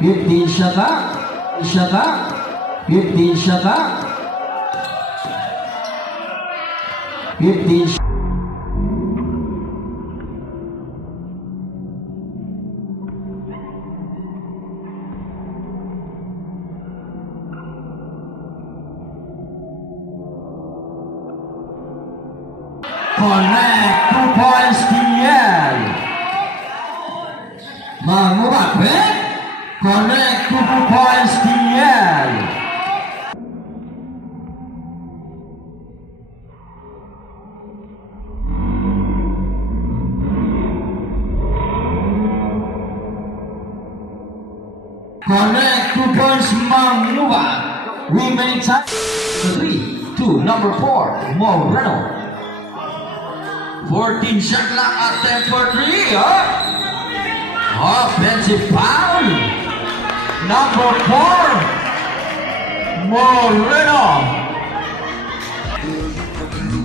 15 shot up. 15 shot up. 15 shot. Connect 2 points TL. Mangubak, connect 2 points TL. Connect 2 points Mangubak. Remaining time 3 to number 4 Moreno. 14 shot clock attempt for 3. Offensive foul. Number 4 Moreno.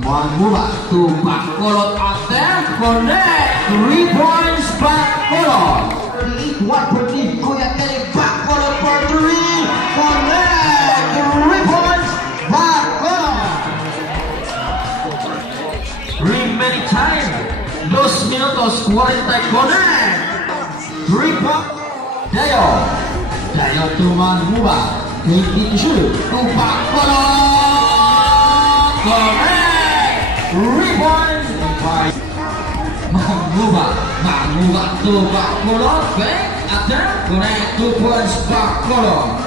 Mangubak to Baculot attempt. Connect 3 points Baculot. 1 Kuya KD Baculot for 3. Connect 3 points Baculot. Remaining time 2 minutos 40. Connect 3 points. Dayo to Mangubak. 22 to Baculot. Connect 3 points. Mangubak to Baculot. Attempt. Connect 2 points Baculot.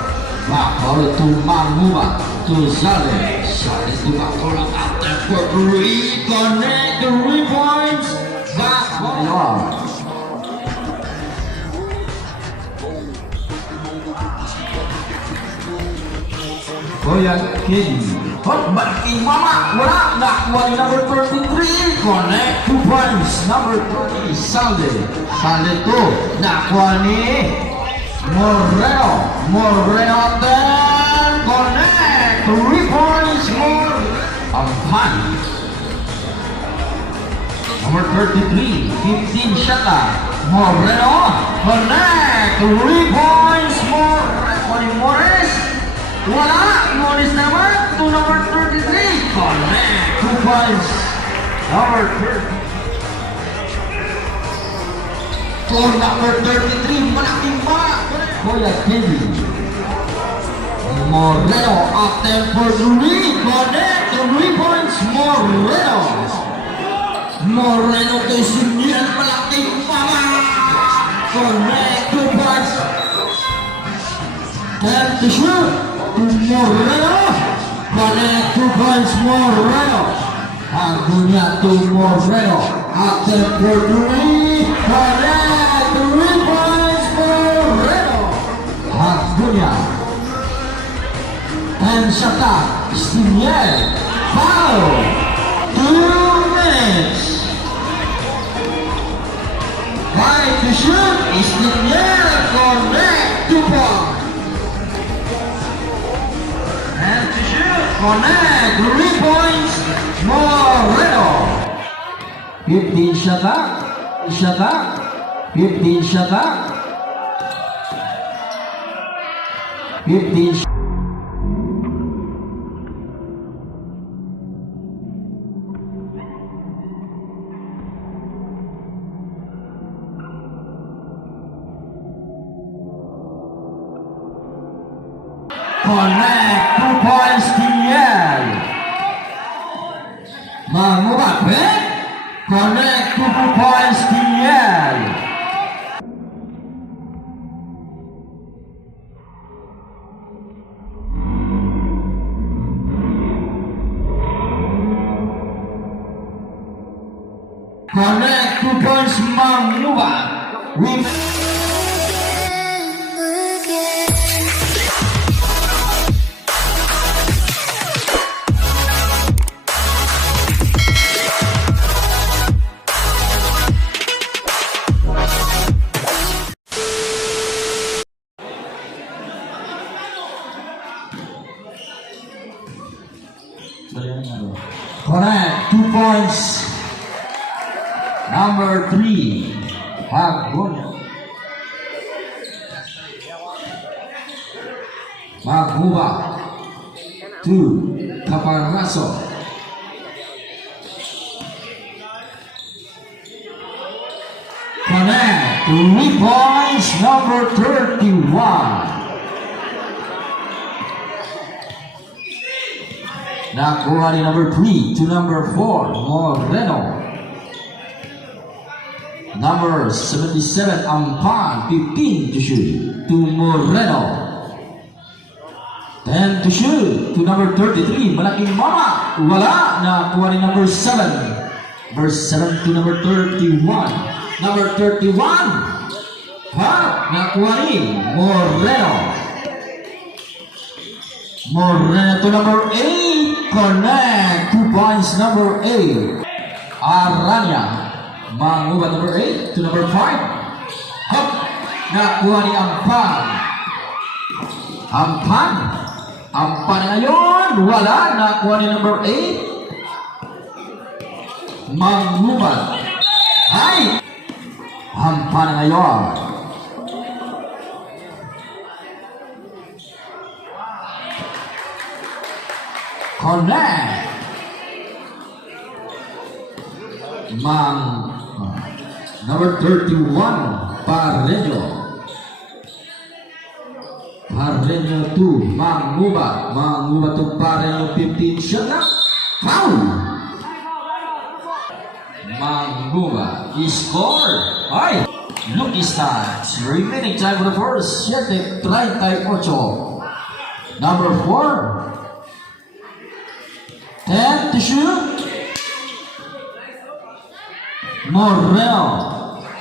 Baculot to Mangubak to Sale to Baculot. Attempt for 3. Connect 3 points Baculot. Kuya KD. Malaking mama. Wala. Nakuha ni number 33. Connect 2 points. Number 30. Sale to. Nakuha ni Moreno. Then connect 3 points more. Ang pan. Number 33. 15 shot. Moreno. Connect 3 points more. Morris. Wala! Morris naman to number 33. Connect 2 points. Number 30. To number 33. Malaking ba? Kuya KD. Moreno attempt for 3. Connect 3 points. Moreno to Sinian. Malaking mama. Connect 2 points. And to shoot. Moreno. Connect 2 points Moreno. Agunya to Moreno. Attempt for 3. Connect 3 points Moreno. Agunya. And shot up. Stinier. Foul. 2 minutes. Right to shoot. Stinier. Connect 2 points. And to shoot, connect 3 points, Moreno. 15 shot up. 15 shot up. 15 shot. Connect 2 points TL. Mangubak, connect 2 points TL. Connect 2 points Mangubak. Connect 2 points. Number 3 Hagon. Magmuba. 2. Caparaso. Connect. 3 points, number 31. Nakuha ni number 3 to number 4, Moreno. Number 77, Ampan, 15 to shoot to Moreno. 10 to shoot to number 33, Malaking Mama. Wala. Nakuha ni number 7. Verse 7 to number 31. Number 31, nakuha ni Moreno. Moreno to number 8. Connect. 2 points, number 8. Aranya. Manguba number 8 to number 5. Nakuha ni Ampan. Ampan ngayon. Wala. Nakuha ni number 8. Manguba. Ampan ngayon. Connect. Number 31, Pareño. Pareño 2, Manguba to Pareño 15 shot na. Foul. Manguba score. Look his stats. Remaining time for the first. 7:38. Number 4. 10 to shoot. Moreno.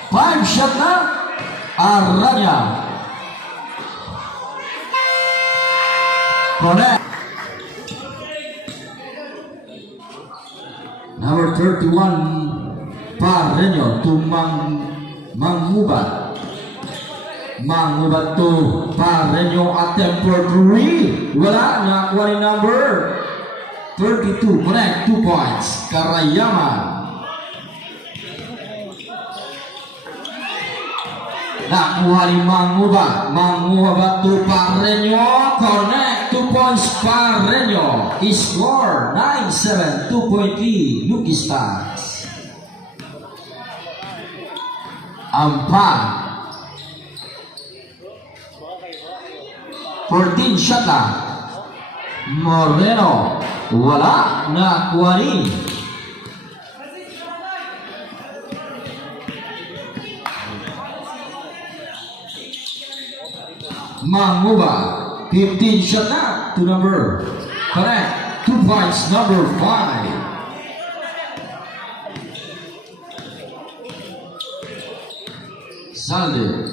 5 shot na. Aranya. Connect. Number 31, Pareño to Manguba. Manguba to Pareño, attempt for 3. Wala. Nakuha ni number 32, connect. 2 points. Karayaman. Nakuha ni Manguba to Pareño, connect. 2 points, Pareño. Score 9-7, 2.3. Lucky Stars. Ampan. 14 shot na. Moreno. Wala. Nakuha ni Manguba. 15 shot na to number. Correct. 2 points, number 5. Salde.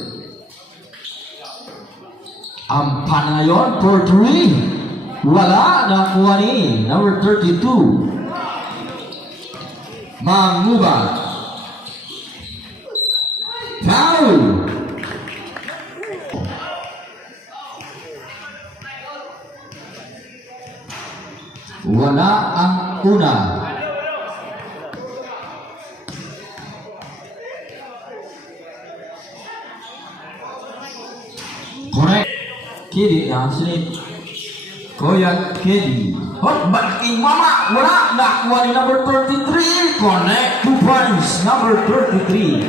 Ampan ngayon for 3. Wala. Nakuha ni number 32. Manguba. Foul. Wala ang una. Correct. KD, sini Kuya KD. Malaking Mama. Wala. Nakuha ni number 33. Connect. 2 points. Number 33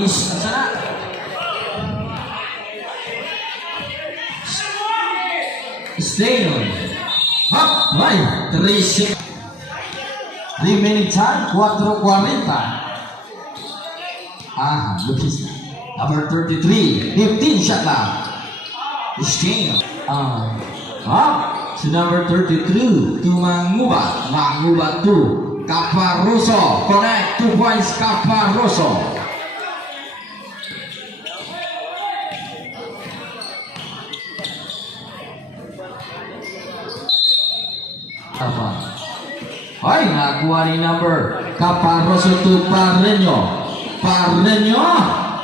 is sana. Stay on. Right, 3-6. Remaining time, 4:40. Lukis. Number 33, 15 shot lang. Stay on. So number 32, to Manguba. Manguba 2. Caparoso. Connect, 2 points, Caparoso. Nakuha ni number Caparoso to Pareño.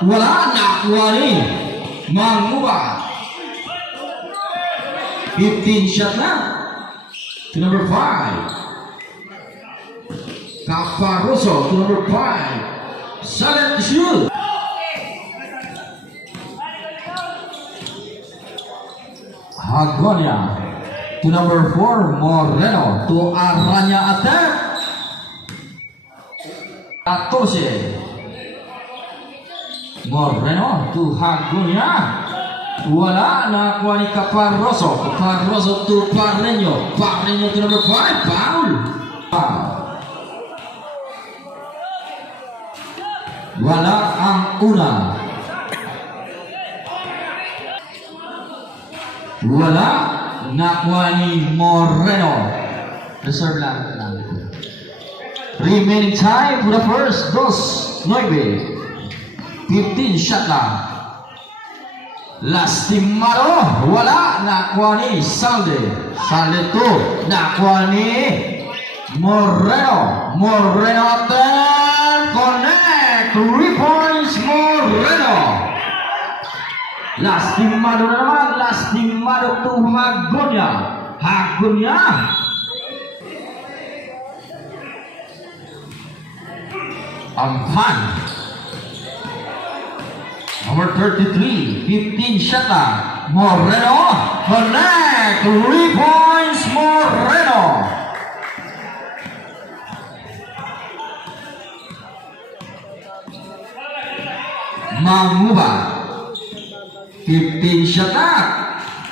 Wala. Nakuha ni Manguba. 15 shot na to number 5. Caparoso to number 5. Silent shoot. Agonia. To number 4, Moreno. To Aranya attack. 14. Moreno to Agonia. Wala na kuha ni Caparroso. Caparroso to Parreño. Parreño to number 5. Foul. Wala ang una. Wala. Nakuha ni Moreno. Reserve lang. Remaining time for the first. 15 shot lang. Lastimado. Wala. Nakuha ni Salde. Salde to. Nakuha ni Moreno. Moreno attempt. Connect. 3 points Moreno. Lastimado na naman. Lastimado to Agonia. Agonia. Ampan. Number 33. 15 shot. Moreno. Connect. 3 points Moreno. Manguba. 15 shot.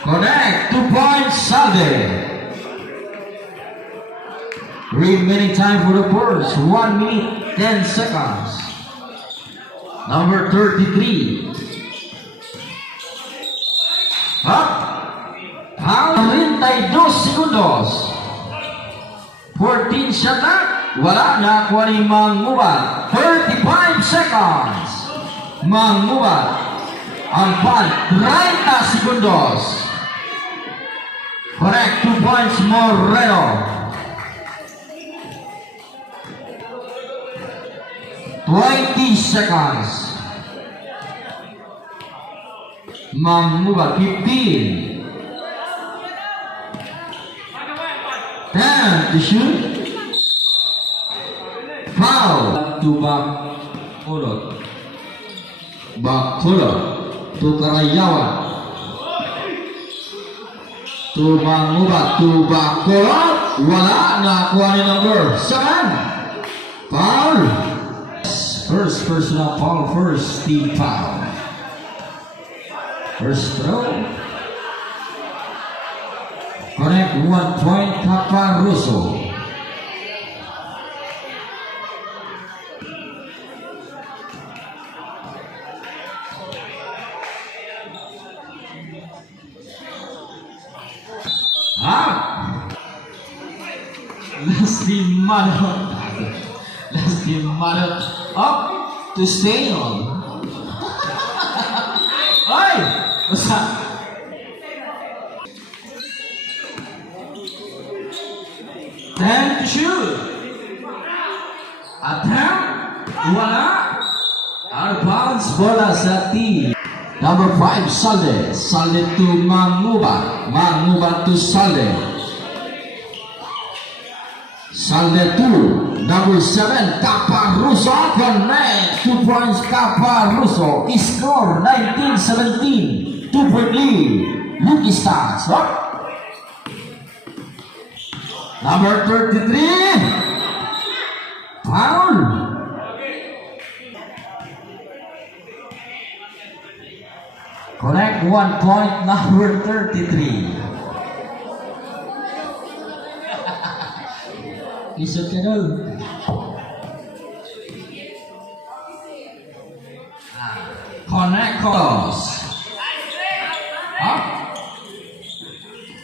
Connect. 2 points Salde. Remaining time for the first. 1 minute 10 seconds. Number 33. Up. 32 segundos. 14 shot. Wala na kuha ni Manguba. 35 seconds. Manguba. Ampan. 30 segundos. Correct. 2 points Moreno. 20 seconds. Manguba 15. 10 to shoot. Foul. To Baculot. Baculot. To Karayawan. To Manguba. To Baculot. Wala. Nakuha ni number 7. Foul. First personal foul, first team foul. First throw. Connect 1 point Caparroso. Lastimado. Up to stay on. Ay! Basta. Time to shoot. Attempt. Wala. Out of bounds. Bola sa team. Number 5, Salde. Salde to Manguba. Manguba to Salde. Salde 2. Number 7, Caparroso. Connect. 2 points Caparroso. Score 19-17. 2-point lead. Lucky Stars. Number 33. Foul. Correct 1 point. Number 33. Isot ka doon. Connect cross.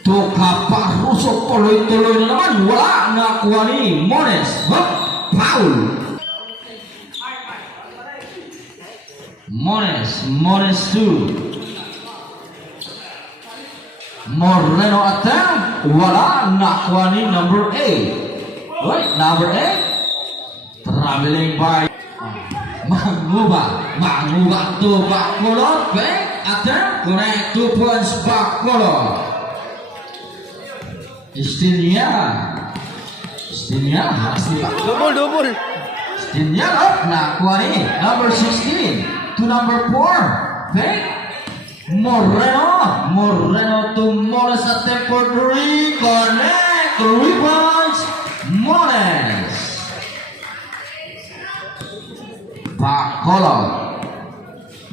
To Caparroso. Tuloy-tuloy na naman. Wala. Nakuha ni Mones. Foul. Mones 2. Moreno attempt. Wala. Nakuha ni number 8. Right, number 8. Traveling by Manguba to Baculot. Back attempt. Connect 2 points Baculot. Stinya. Double. Stinya up. Nakuha ni number 16 to number 4. Back. Moreno to Morris at tempo 3. Connect. 3 points. Morris.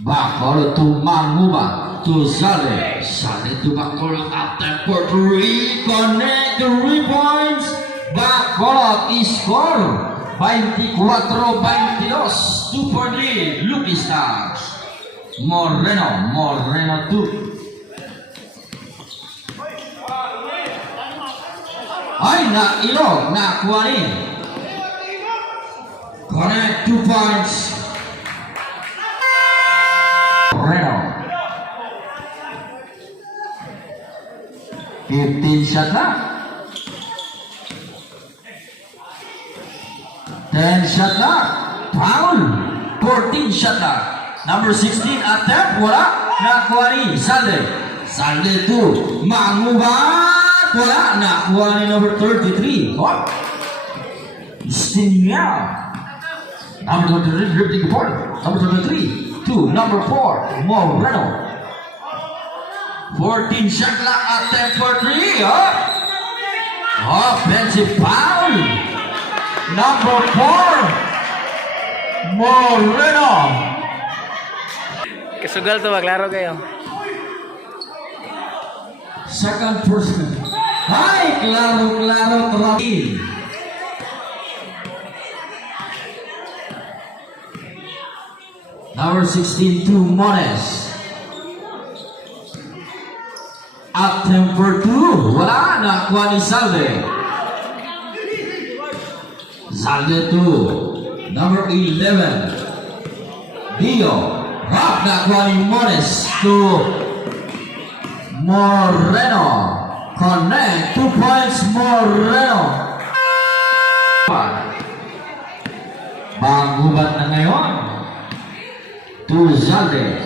Baculot to Manguba to Zale to Baculot at tempo 3. Connect. 3 points. Baculot is score 24-22. 2-point lead. Lucky Stars. Moreno 2. Ay, Ilog, nakuha rin. Connect 2 points. Moreno. 15 shot na. 10 shot na. Foul. 14 shot na. Number 16 attempt. Wala. Nakuha rin. Salde 2. Mangubat. Wala. Nakuha rin number 33. Hop. Stinya. Number 23. Drifting the ball. Number 23. 2. Number 4. Moreno. 14 shot na. Attempt for 3. Hop. Offensive foul. Number 4. Moreno. Kasugal to, maglaro kayo. Second person. Ay, klaro, Trail. Number 16 to Mones. Attempt for 2. Wala, nakuha ni Salde 2. Number 11. Dio. Rock, nakuha ni Mones to Moreno. Connect. 2 points, Moreno. Mangubat na ngayon. To Zalde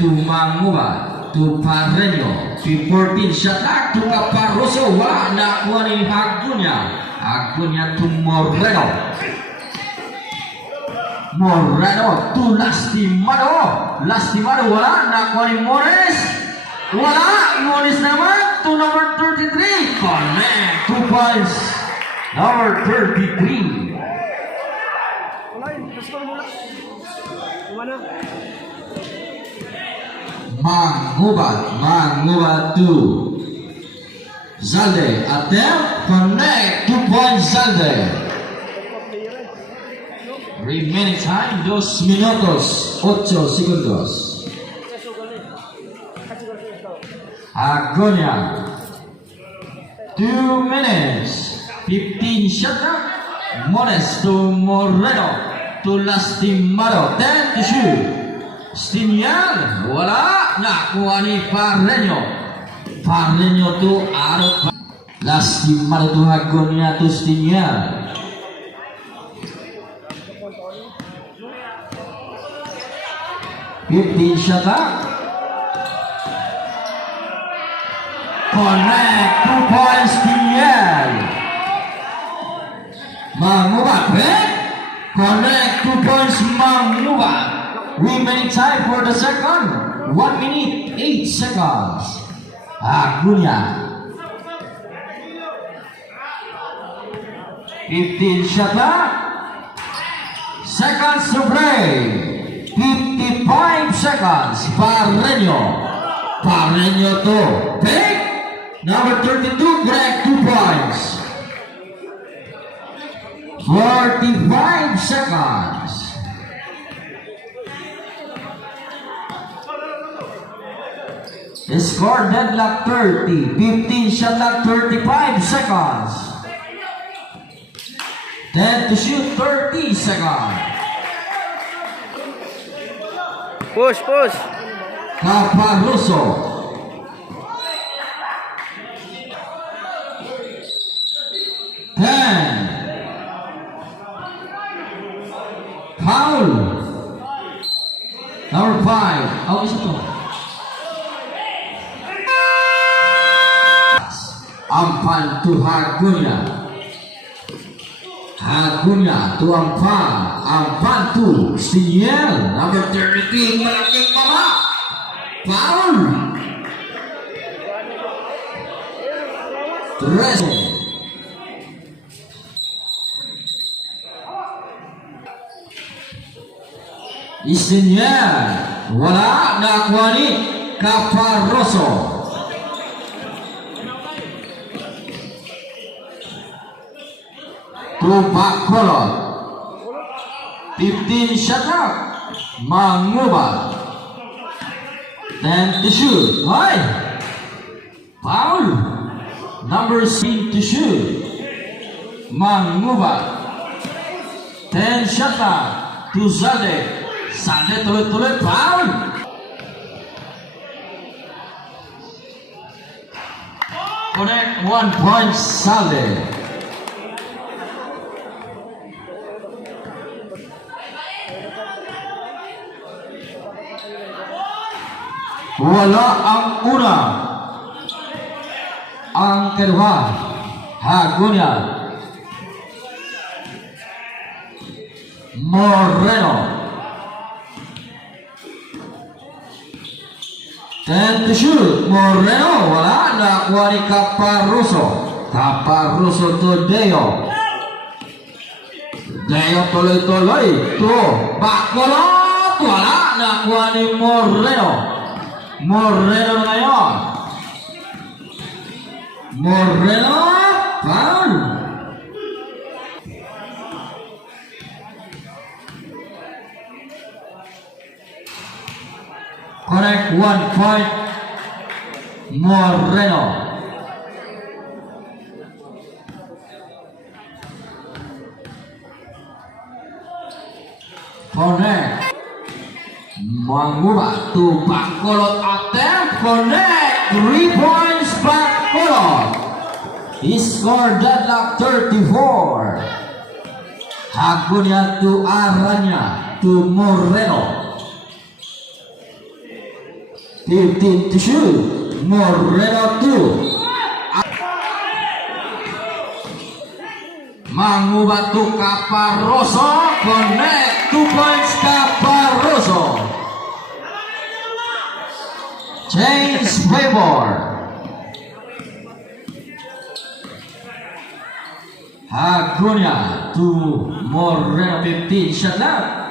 to Mangubat. To Parreño. 14 shot back to Caparroso. Wala, nakuha ni Agunya to Moreno to Lastimado. Wala, nakuha ni Mores. Wala, Mores naman to number 33. Connect. 2 points. Number 33. Mangubat to Zalde. Attempt. Connect. 2 points, Zalde. Remaining time, 2 minutos, 8 segundos. Agonia. 2 minutes, 15 shot. Mones to Moreno to Lastimado. 10 to shoot. Stinial. Wala. Nakuha ni Parreño to Arot. Lastimado to Agonia to Stinial. 15 shot up. Connect. 2 points PL. Mangubat. Connect. 2 points Mangubat. Remaining time for the second. 1 minute 8 seconds. Agunya. 15 shot up. Seconds to play. 55 seconds. Parreño to pick. Number 32, Greg, 2 points. 45 seconds. The score deadlock 30. 15 shot clock 35 seconds. 10 to shoot 30 seconds. Push. Caparroso. 10. Foul. Number 5. Out is ito. Ampan to Agunya to Ampan to Siniel. Number 33, malaking mama. Foul. 13. Isinya wala nakuha ni Caparroso. To Baculot. 15 shot up. Mangubad. 10 to shoot. Hi. Foul. Number 6 to shoot. Mangubad. 10 shot up. To Zadek. Zadek tuloy-tuloy. Foul. Connect 1 point Zadek. Wala ang una. Ang kedua, Hagunya. Moreno. 10 to shoot. Moreno. Wala. Nakuha ni Caparroso. Caparroso to Deo. Deo tuloy-tuloy. To Baculot. Wala. Nakuha ni Moreno. Moreno ngayon. Moreno, foul. Correct 1 point. Moreno. Correct. Mangubad to Baculot attempt. Connect. 3 points Baculot. He scored deadlock 34. Hagunya to Aranya to Moreno. 15 to shoot. Moreno 2. Mangubad to Caparroso. Connect. 2 points Caparroso. Change favor. Hagunya to Moreno. 15 shot left.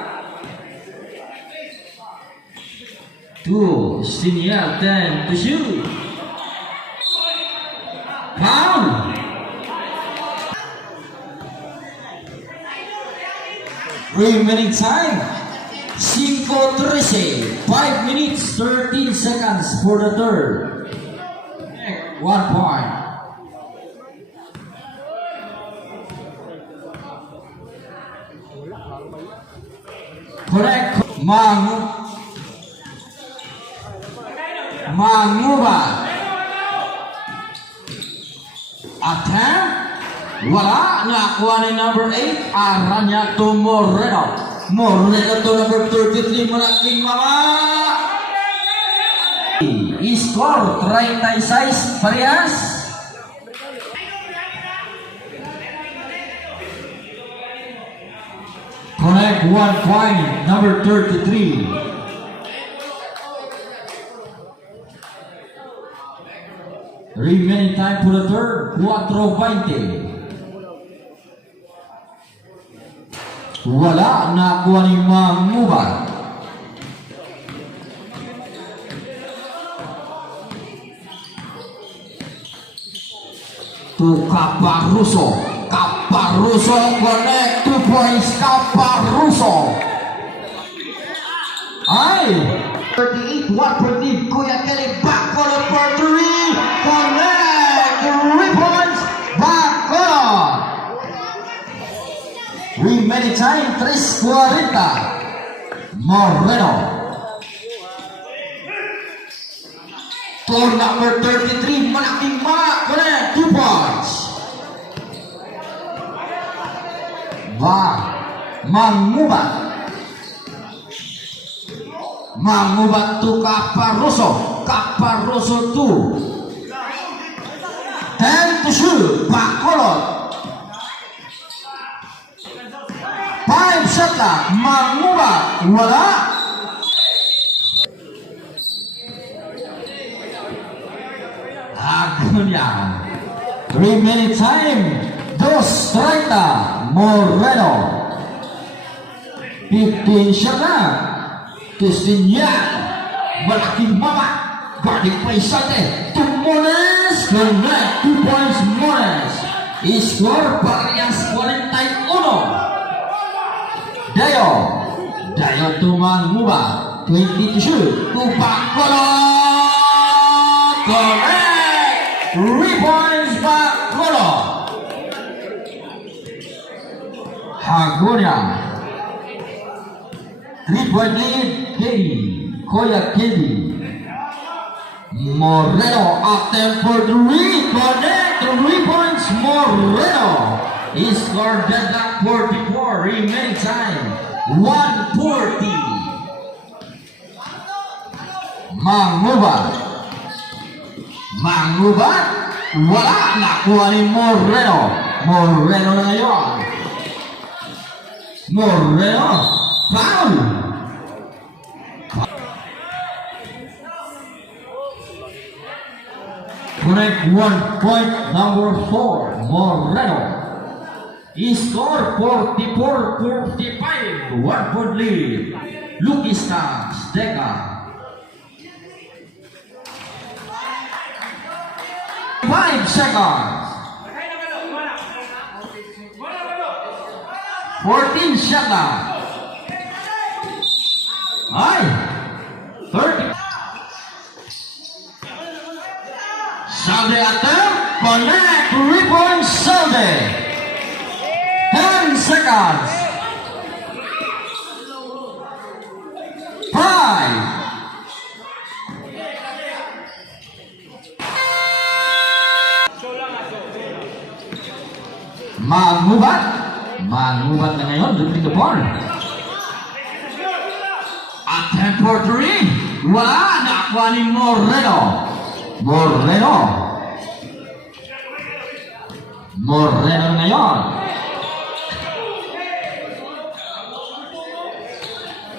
To Siniel 10 to shoot. Foul. Remaining time 5:13. 5 minutes 13 seconds for the third. 1 point. Correct. Mangubad. Attempt. Wala. Nakuha ni number 8. Aranya to Moreno. Moreno to number 33. Malaking mama. Score 36 parehas. Connect 1 point. Number 33. Remaining time for the third. 4:20. Wala. Nakuha ni Mangubad. To Caparroso. Caparroso connect 2 points. Caparroso. Ay! 38, 140. Kuya KD Baculot for 3. Connect 3 points. Baculot. Remaining time 3:40. Moreno. To number 33, malaking connect 2 points. Mangubad. Mangubad to Caparroso. Caparroso 2. 10 to shoot. Baculot. 5 shot clock. Mangubad. Wala. down. 3-minute time. 2:30. Moreno. 15 shot na. Testinyan. Malaking mama. Guarding pa isate. To Mones. Connect. 2 points Mones. Score parehas 41. Dayo. Dayo to Manguba. 22. To Baculot. Correct. 3 points Baculot. Hagonya. 3-point lead. KD. Kuya KD. Moreno attempt for 3. Connect. 3 points Moreno. He scored deadlock 44. Remaining time 1:40. Mangubat. Wala. Nakuha ni Moreno. Moreno na ngayon. Moreno. Foul. Connect 1 point number 4. Moreno. He scored 44-45. 1 point lead. Lucas Deca. 5 seconds. 14 shot na. Ay! 30. Salde attempt. Connect. 3 points Salde. 10 seconds. 5. Mangubat na ngayon. Dribbling the ball. Attempt for 3. Wala. Nakuha ni Moreno. Moreno ngayon.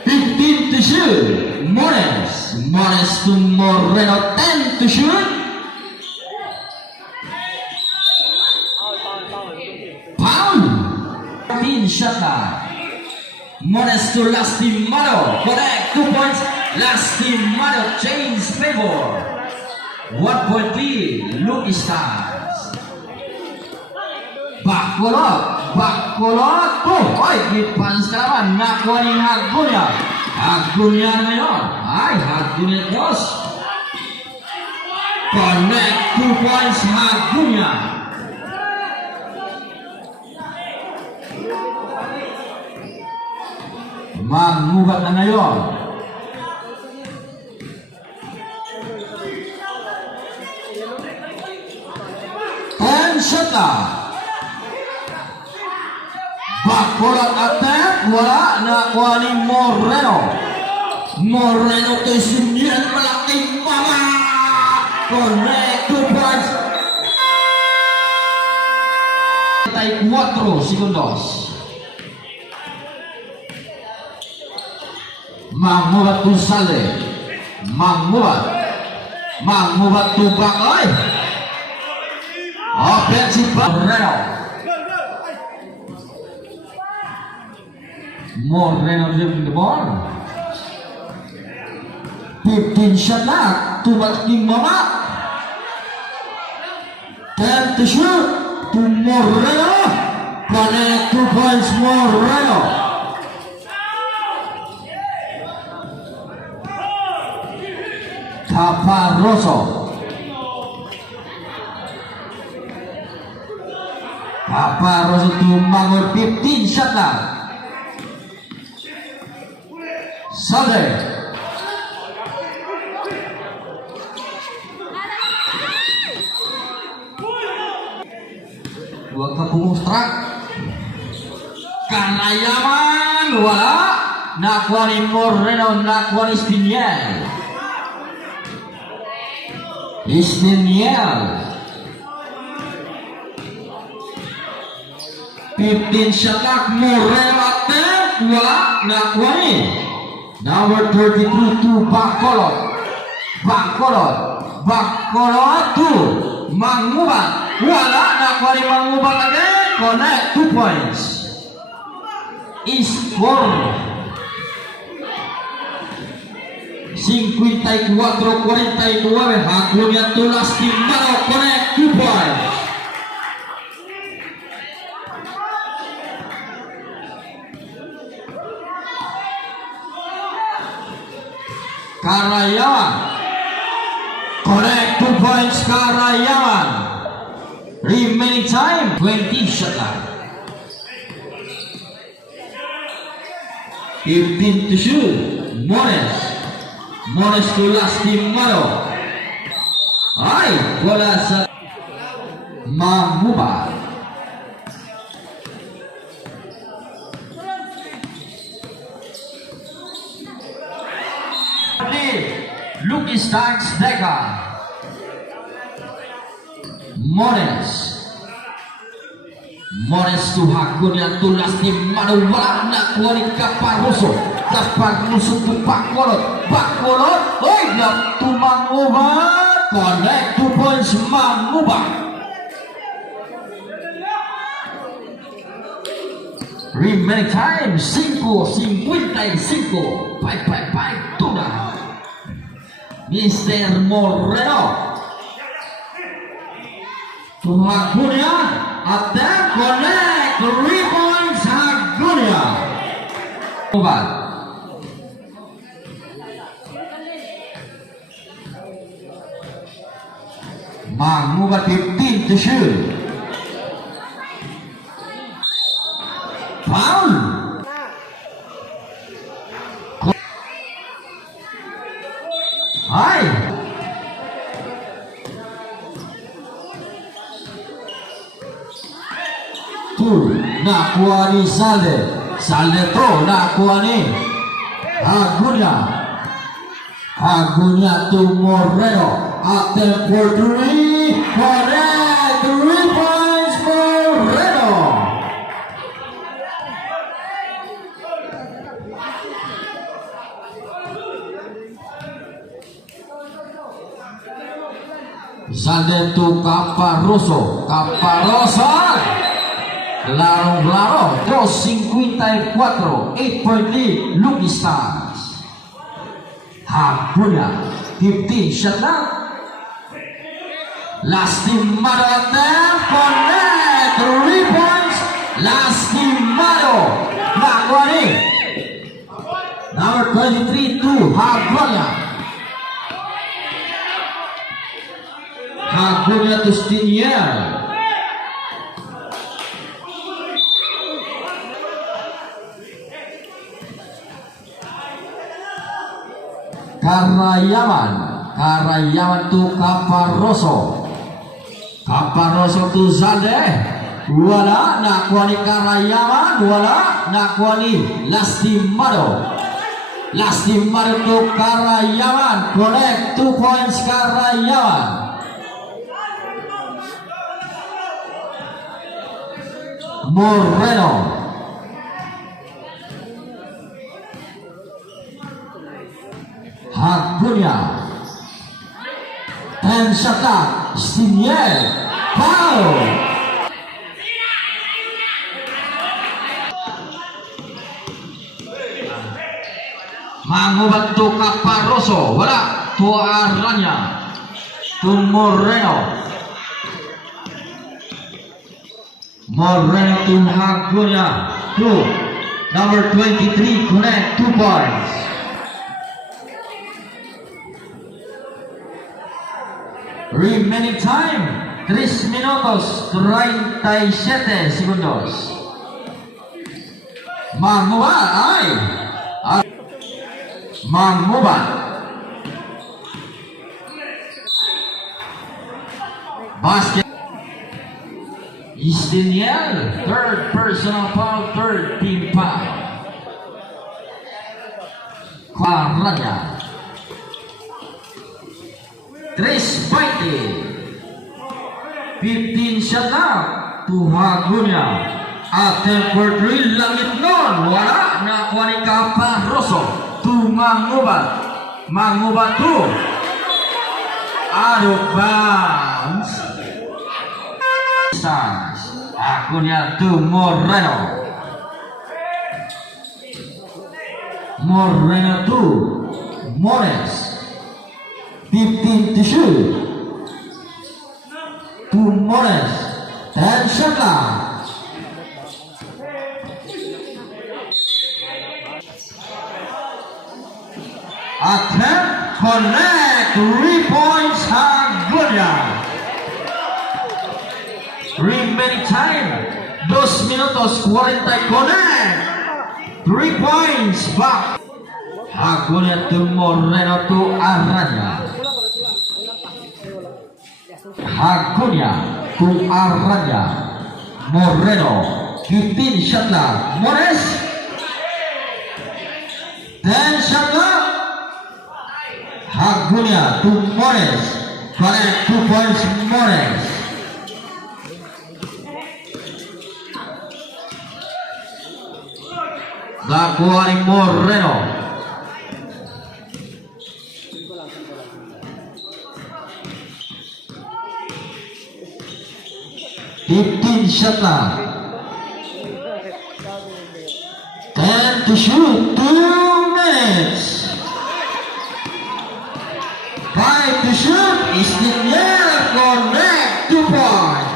15 to shoot. Mones to Moreno. 10 to shoot. Foul. 15 shot na. Mones to Lastimado. Correct. 2 points. Lastimado change favor. 1 point lead. Lucas Stars. Baculot. Ay, defense ka naman. Nakuha ni Hagunya. Hagunya ngayon. Ay, Hagunya dos. Connect 2 points Hagunya. Mangubat na ngayon. Shot na. Baculot attempt. Wala. Nakuha ni Moreno to Sinian. Malaking mama. Connect 2 points. 4 segundos. Mangubat to Salde. Mangubat to Bacoy. Offensive Moreno dribbling the ball. 15 shot na. Malaking mama. 10 to shoot. To Moreno. Connect 2 points Moreno. Caparroso to Mangor. 15 shot na. Salde. Huwag ka pumustrak. Kanayaman. Wala. Nakuha ni Moreno. Nakuha ni Istiniel. 15 shot clock. Moreno attempt. Wala. Nakuha ni number 32 to Baculot. Baculot 2. Mangubat. Wala nakuha ni Mangubat again. Connect 2 points. Score 54-49. Hakunya tulas Timaro. Connect 2 points. Karayawan connect 2 points. Karayawan. Remaining time 20 shot line. 15 to shoot. Mores to last Timaro. Ay, bola sa Mangubat. Lucas Tanks Deca. Mores to hakun yang tulas di Manawala na kuha ni Kaparoso. Kaparoso to Baculot. Oy, na to Mangubat. Connect 2 points Mangubat. Remaining time 55. 5 tuna. Mr. Moreno to Hagunya. Attack, connect, 3 points Hagunya. Mangubat 15 to shoot. Foul. Hai. Nakuha ni Salde to nakuha ni Hagunya to Moreno. Attempt for 3. Correct. 3 points Moreno. Salde to Caparoso. Larong 2.54, 8 lead, Lucas Stars. Hagunya 15 shot lang. Last Timaro attempt, connect, 3 points. Last Timaro. Nakuha ni number 23 to Hagunya to Stinier. Karayawan to Caparoso to Zalde. Wala nakuha ni Karayawan. Wala nakuha ni Lastimado to Karayawan. Connect 2 points Karayawan. Moreno. Hagunya 10 shot clock. Stinier. Foul. Mangubat to Caparoso. Wala to Aranya to Moreno to Hagunya to number 23. Connect 2 points. Remaining time 3 minutos 37 segundos. Mangubat basket. Istiniel, third personal foul, third team foul. Klaranya 15 shot out to Hagunya. Attempt for 3, langit non. Wala nakuha ni Caparoso to Mangubat to out of bounds. Stars. Acuña to Moreno. Moreno to Mores. 15 to shoot. To Mores. 10 shot clock. Attempt, connect, 3 points, Acuña. Remaining time, 2 minutos 40, connect. 3 points back. Acuña to Moreno to Aranya. Acuña to Aranya. Moreno, 15 shot clock. Mores, 10 shot clock. Acuña to Mores. Connect, 2 points, Mores. Nakuha ni Moreno. Fifteen shot na. 10 to shoot. 2 minutes. 5 to shoot. Is the air. Connect. 2 points.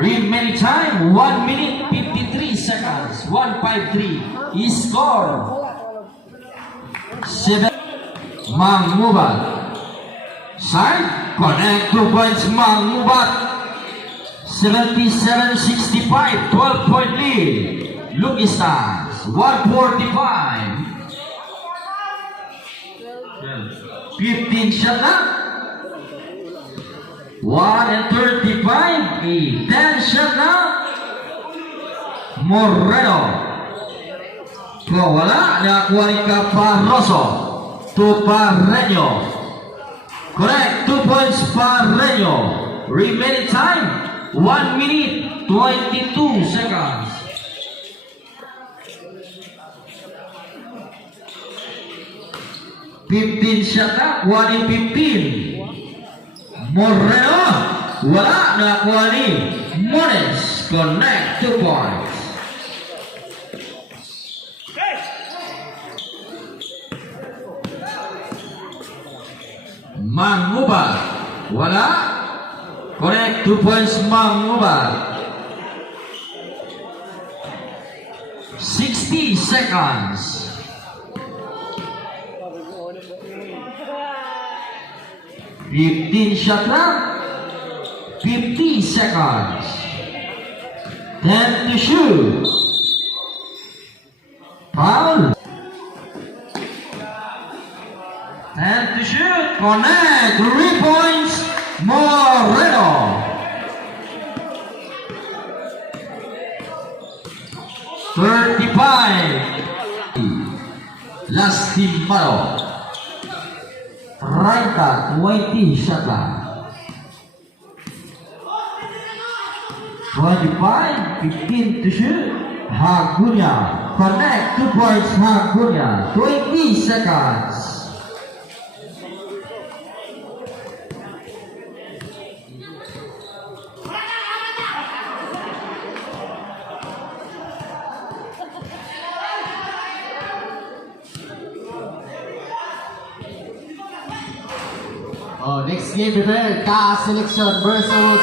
Remaining time, 1 minute 53 seconds. 153 is score. 7 Mangmubat. Side, connect 2 points Mangmubat. 77-65, 12-point lead. Lucky Stars, 145. 15 shot na. 1:35, 10 shot na. Moreno. Wala, nakuha ni Caparroso. To Parreño. Correct, 2 points Parreño. Remaining time, 1 minute 22 seconds. Fifteen shot na, 1:15. Moreno, wala, nakuha ni Mores. Connect, 2 points. Mangmubat, wala, connect, 2 points Mangmubat. 60 seconds. 15 shot na. 50 seconds. 10 to shoot. Foul. 10 to shoot. Connect. 3 points. Moreno. Last team paro. 20 shot lang. 25, 15 to shoot. Acuña. Connect, 2 points Acuña. 20 seconds. Oh, next game prepare, Ka Selection versus